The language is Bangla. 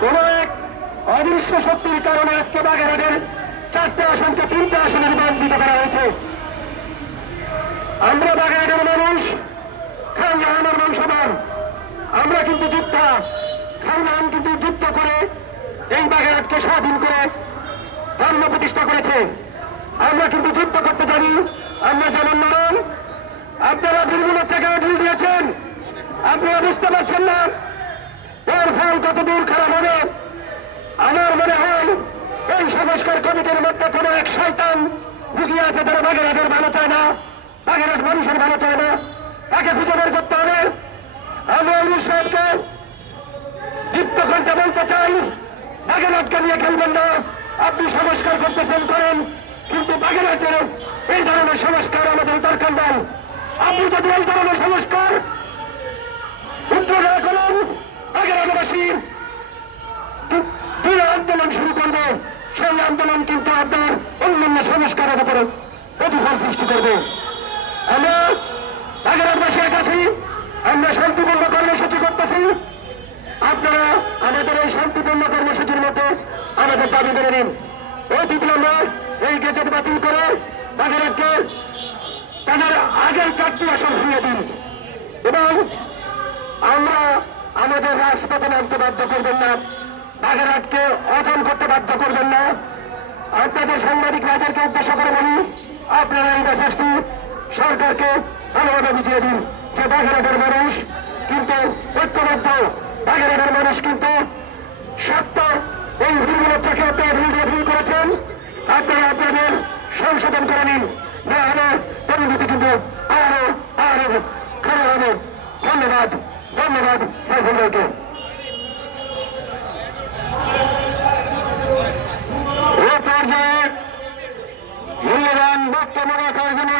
কোন এক অদৃশ্য শক্তির কারণে আজকে বাগেরহাটের 4টে আসনকে 3টে আসনে রূপান্তরিত করা হয়েছে। আমরা বাগেরহাটের মানুষ, খান জাহানের বংশধর। আমরা কিন্তু যোদ্ধা। খান জাহান কিন্তু যুদ্ধ করে এই বাগেরহাটকে স্বাধীন করে ধর্ম প্রতিষ্ঠা করেছে। আমরা কিন্তু যুদ্ধ করতে জানি। আমরা যেমন নরম। আপনারা বিলগুলোর জায়গায় ঢিল দিয়েছেন, আপনারা বুঝতে পারছেন না এর ফল কত দূর খারাপ হবে। আমার মনে হয় এই সংস্কার কমিটির মধ্যে কোন এক শয়তান লুকিয়ে আছে যারা বাগেরহাটের ভালো চায় না, বাগেরহাট মানুষের ভালো চায় না। তাকে খুঁজে বের করতে হবে। আমরা ইউনূস সাহেবকে দীপ্ত কণ্ঠে বলতে চাই, বাগেরহাটকে নিয়ে খেলবেন না। আপনি সংস্কার করতেছেন করেন, কিন্তু বাগেরহাটের এই ধরনের সংস্কার আমাদের দরকার নাই। আপনি যদি এই ধরনের সংস্কার উদ্যোগ না করেন, বাগেরহাটবাসী দৃঢ় আন্দোলন শুরু করবে। সেই আন্দোলন কিন্তু আপনার অন্যান্য সংস্কারের উপরে প্রতিফল সৃষ্টি করবে। আমরা বাগেরহাটবাসীর কাছে আমরা শান্তিপূর্ণ কর্মসূচি করতেছি। আপনারা আমাদের এই শান্তিপূর্ণ কর্মসূচির মধ্যে আমাদের দাবি মেনে নিন। অতি বিলম্বে এই গেজেট বাতিল করে বাগেরহাটকে তাদের আগের 4টি আসন ফিরিয়ে দিন এবং আমরা আমাদের রাজপথে নামতে বাধ্য করবেন না, বাগেরহাটকে অচল করতে বাধ্য করবেন না। আপনাদের সাংবাদিক রাজারকে উদ্দেশ্য করে বলি, আপনারা এই মেসেজটি সরকারকে ভালোভাবে বুঝিয়ে দিন যে বাগেরহাটের মানুষ কিন্তু ঐক্যবদ্ধ। বাগেরহাটের মানুষ কিন্তু সত্য। এই ভুলগুলোর চোখে আপনারা ভুল করেছেন, আপনারা আপনাদের সংশোধন করে নিন, না হলে পরিণতি কিন্তু আরো খারাপ হবে। ধন্যবাদ, ধন্যবাদ সাইফুল ভাইকে। এ পর্যায়ে মূল্যবান বক্তব্য রাখার জন্য